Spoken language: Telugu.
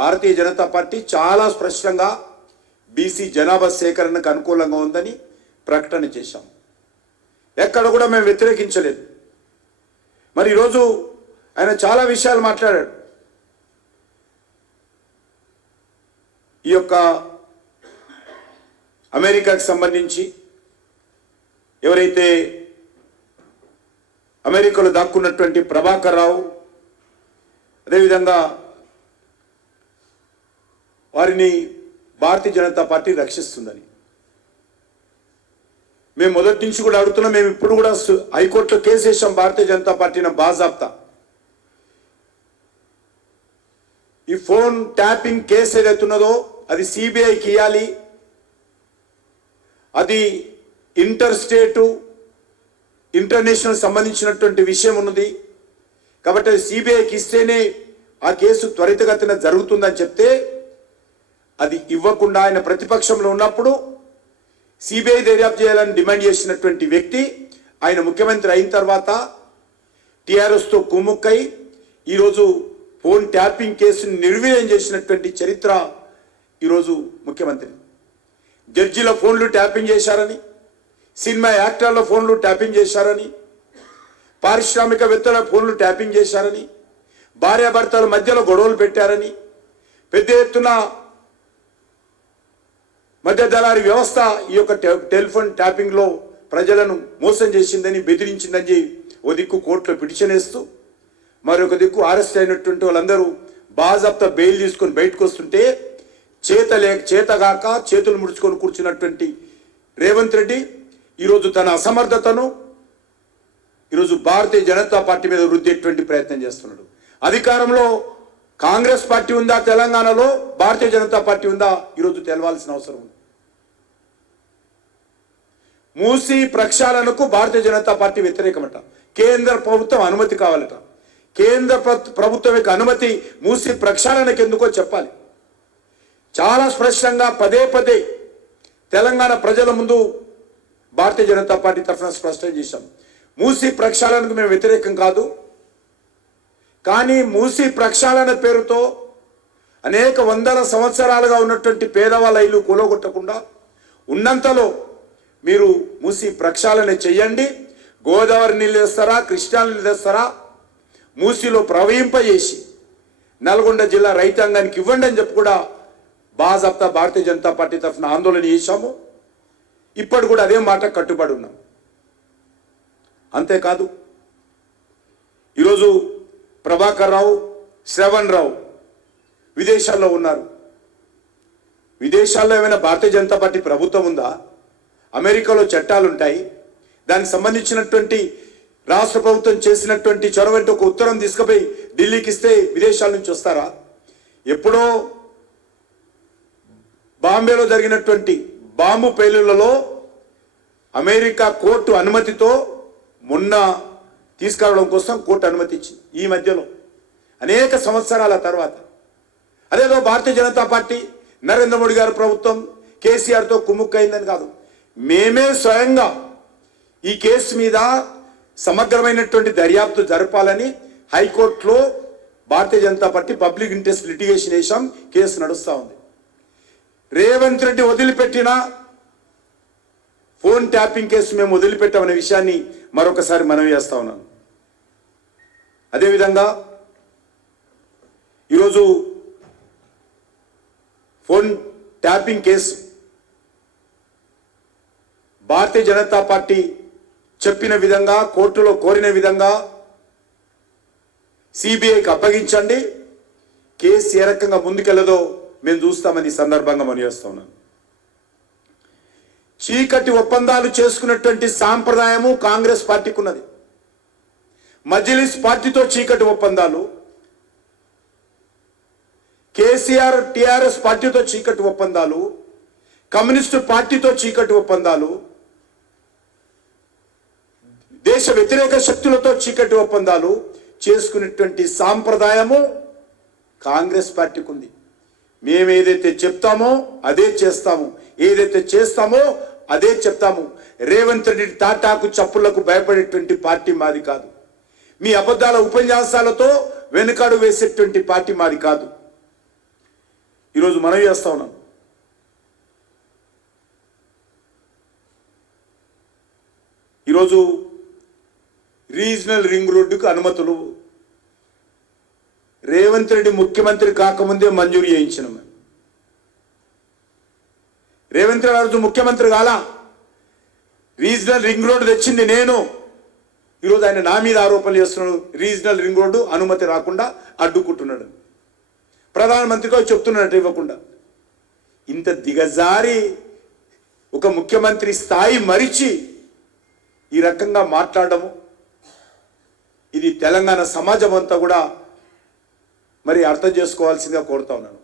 భారతీయ జనతా పార్టీ చాలా స్పష్టంగా బీసీ జనాభా సేకరణకు అనుకూలంగా ఉందని ప్రకటన చేశాం. ఎక్కడ కూడా మేము వ్యతిరేకించలేదు. మరి ఈరోజు ఆయన చాలా విషయాలు మాట్లాడాడు. ఈ యొక్క అమెరికాకు సంబంధించి ఎవరైతే అమెరికాలో దాక్కున్నటువంటి ప్రభాకర్ రావు, అదేవిధంగా వారిని భారతీయ జనతా పార్టీ రక్షిస్తుందని మేము మొదటి నుంచి కూడా అడుగుతున్నాం. మేము ఇప్పుడు కూడా హైకోర్టులో కేసు వేసాం. భారతీయ జనతా పార్టీని బాజాప్తా ఈ ఫోన్ ట్యాపింగ్ కేసు ఏదైతున్నదో అది సిబిఐకి ఇవ్వాలి. అది ఇంటర్ స్టేటు ఇంటర్నేషనల్ సంబంధించినటువంటి విషయం ఉన్నది కాబట్టి అది సిబిఐకి ఇస్తేనే ఆ కేసు త్వరితగతిన జరుగుతుందని చెప్తే అది ఇవ్వకుండా ఆయన ప్రతిపక్షంలో ఉన్నప్పుడు సిబిఐ దర్యాప్తు చేయాలని డిమాండ్ చేసినటువంటి వ్యక్తి ఆయన ముఖ్యమంత్రి అయిన తర్వాత టీఆర్ఎస్తో కుమ్ముక్కై ఈరోజు ఫోన్ ట్యాపింగ్ కేసును నిర్వీర్యం చేసినటువంటి చరిత్ర ఈరోజు ముఖ్యమంత్రి. జడ్జీల ఫోన్లు ట్యాపింగ్ చేశారని, సినిమా యాక్టర్ల ఫోన్లు ట్యాపింగ్ చేశారని, పారిశ్రామికవేత్తల ఫోన్లు ట్యాపింగ్ చేశారని, భార్యాభర్తల మధ్యలో గొడవలు పెట్టారని, పెద్ద ఎత్తున మధ్య దళారీ వ్యవస్థ ఈ యొక్క టెలిఫోన్ ట్యాపింగ్లో ప్రజలను మోసం చేసిందని, బెదిరించిందని ఓ దిక్కు కోర్టులో పిటిషన్ వేస్తూ మరొక దిక్కు అరెస్ట్ అయినటువంటి వాళ్ళందరూ బాజాప్తా బెయిల్ తీసుకొని బయటకు వస్తుంటే చేతగాక చేతులు ముడుచుకొని కూర్చున్నటువంటి రేవంత్ రెడ్డి ఈరోజు తన అసమర్థతను ఈరోజు భారతీయ జనతా పార్టీ మీద రుద్దేటువంటి ప్రయత్నం చేస్తున్నాడు. అధికారంలో కాంగ్రెస్ పార్టీ ఉందా, తెలంగాణలో భారతీయ జనతా పార్టీ ఉందా ఈరోజు తెలవాల్సిన అవసరం ఉంది. మూసీ ప్రక్షాళనకు భారతీయ జనతా పార్టీ వ్యతిరేకమట. కేంద్ర ప్రభుత్వం అనుమతి కావాలట. కేంద్ర ప్రభుత్వం యొక్క అనుమతి మూసీ ప్రక్షాళనకు ఎందుకో చెప్పాలి. చాలా స్పష్టంగా పదే పదే తెలంగాణ ప్రజల ముందు భారతీయ జనతా పార్టీ తరఫున స్పష్టం చేశాం. మూసీ ప్రక్షాళనకు మేము వ్యతిరేకం కాదు, కానీ మూసీ ప్రక్షాళన పేరుతో అనేక వందల సంవత్సరాలుగా ఉన్నటువంటి పేదవాళ్ళ ఇల్లు కూలగొట్టకుండా ఉన్నంతలో మీరు మూసీ ప్రక్షాళన చెయ్యండి. గోదావరి నీళ్ళు తెస్తారా, కృష్ణా నీళ్ళు తెస్తారా, మూసీలో ప్రవహింపజేసి నల్గొండ జిల్లా రైతాంగానికి ఇవ్వండి అని చెప్పి కూడా బాజాప్తా భారతీయ జనతా పార్టీ తరఫున ఆందోళన చేశాము. ఇప్పటి కూడా అదే మాట కట్టుబడి ఉన్నాం. అంతేకాదు ఈరోజు ప్రభాకర్ రావు, శ్రవణ్ రావు విదేశాల్లో ఉన్నారు. విదేశాల్లో ఏమైనా భారతీయ జనతా పార్టీ ప్రభుత్వం ఉందా? అమెరికాలో చట్టాలు ఉంటాయి. దానికి సంబంధించినటువంటి రాష్ట్ర ప్రభుత్వం చేసినటువంటి చొరవంటి ఒక ఉత్తరం తీసుకుపోయి ఢిల్లీకి ఇస్తే విదేశాల నుంచి వస్తారా? ఎప్పుడో బాంబేలో జరిగినటువంటి బాంబు పేలుళ్లలో అమెరికా కోర్టు అనుమతితో మొన్న తీసుకురావడం కోసం కోర్టు అనుమతి ఇచ్చింది. ఈ మధ్యలో అనేక సంవత్సరాల తర్వాత అదేదో భారతీయ జనతా పార్టీ నరేంద్ర మోడీ గారి ప్రభుత్వం కేసీఆర్తో కుమ్ముక్కైందని కాదు, మేమే స్వయంగా ఈ కేసు మీద సమగ్రమైనటువంటి దర్యాప్తు జరపాలని హైకోర్టులో Bharatiya Janata party public interest litigation వేసాం. కేసు నడుస్తూ ఉంది. రేవంత్ రెడ్డి వదిలిపెట్టిన ఫోన్ ట్యాపింగ్ కేసు మేము వదిలిపెట్టామనే విషయాన్ని మరొకసారి మనవి చేస్తా ఉన్నాను. అదేవిధంగా ఈరోజు ఫోన్ ట్యాపింగ్ కేసు భారతీయ జనతా పార్టీ చెప్పిన విధంగా, కోర్టులో కోరిన విధంగా సిబిఐకి అప్పగించండి. కేసు ఏ రకంగా ముందుకెళ్ళదో మేము చూస్తామని సందర్భంగా మనవిస్తా ఉన్నాను. చీకటి ఒప్పందాలు చేసుకున్నటువంటి సాంప్రదాయము కాంగ్రెస్ పార్టీకి ఉన్నది. మజ్లిస్ పార్టీతో చీకటి ఒప్పందాలు, కేసీఆర్ టిఆర్ఎస్ పార్టీతో చీకటి ఒప్పందాలు, కమ్యూనిస్టు పార్టీతో చీకటి ఒప్పందాలు, దేశ వ్యతిరేక శక్తులతో చీకటి ఒప్పందాలు చేసుకునేటువంటి సాంప్రదాయము కాంగ్రెస్ పార్టీకి ఉంది. మేము ఏదైతే చెప్తామో అదే చేస్తాము, ఏదైతే చేస్తామో అదే చెప్తాము. రేవంత్ రెడ్డి తాటాకు చప్పులకు భయపడేటువంటి పార్టీ మాది కాదు. మీ అబద్ధాల ఉపన్యాసాలతో వెనుకాడు వేసేటువంటి పార్టీ మాది కాదు. మనవి చేస్తా ఉన్నాను. ఈరోజు రీజనల్ రింగ్ రోడ్డుకు అనుమతులు రేవంత్ రెడ్డి ముఖ్యమంత్రి కాకముందే మంజూరు చేయించినాం. రేవంత్ రెడ్డి గారు ముఖ్యమంత్రి కాలా, రీజనల్ రింగ్ రోడ్డు తెచ్చింది నేను. ఈరోజు ఆయన నా మీద ఆరోపణలు చేస్తున్నాడు, రీజనల్ రింగ్ రోడ్డు అనుమతి రాకుండా అడ్డుకుంటున్నాడు. ప్రధానమంత్రిగా చెప్తున్నాడు ఇవ్వకుండా. ఇంత దిగజారి ఒక ముఖ్యమంత్రి స్థాయి మరిచి ఈ రకంగా మాట్లాడము, ఇది తెలంగాణ సమాజం అంతా కూడా మరి అర్థం చేసుకోవాల్సిందిగా కోరుతా ఉన్నాను.